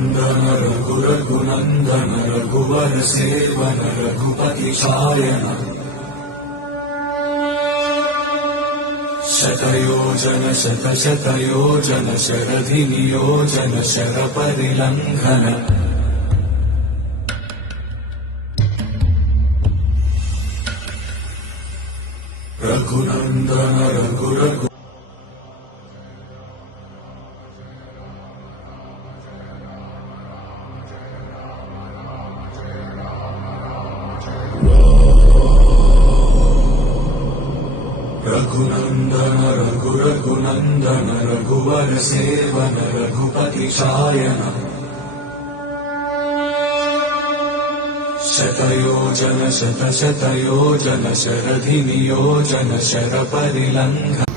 रघुनन्दन रघुरघुनन्दन रघुवर seven Raghupati Shayan शतयोजन शतशतयोजन शरधि नियोजन शरपरिलङ्घन रघुनन्दन रघुरघु रघुनन्दन रघुरघुनन्दन रघुवर seven Raghupati Shayan शतयोजन शतशतयोजन शरधि नियोजन शरपरिलङ्घन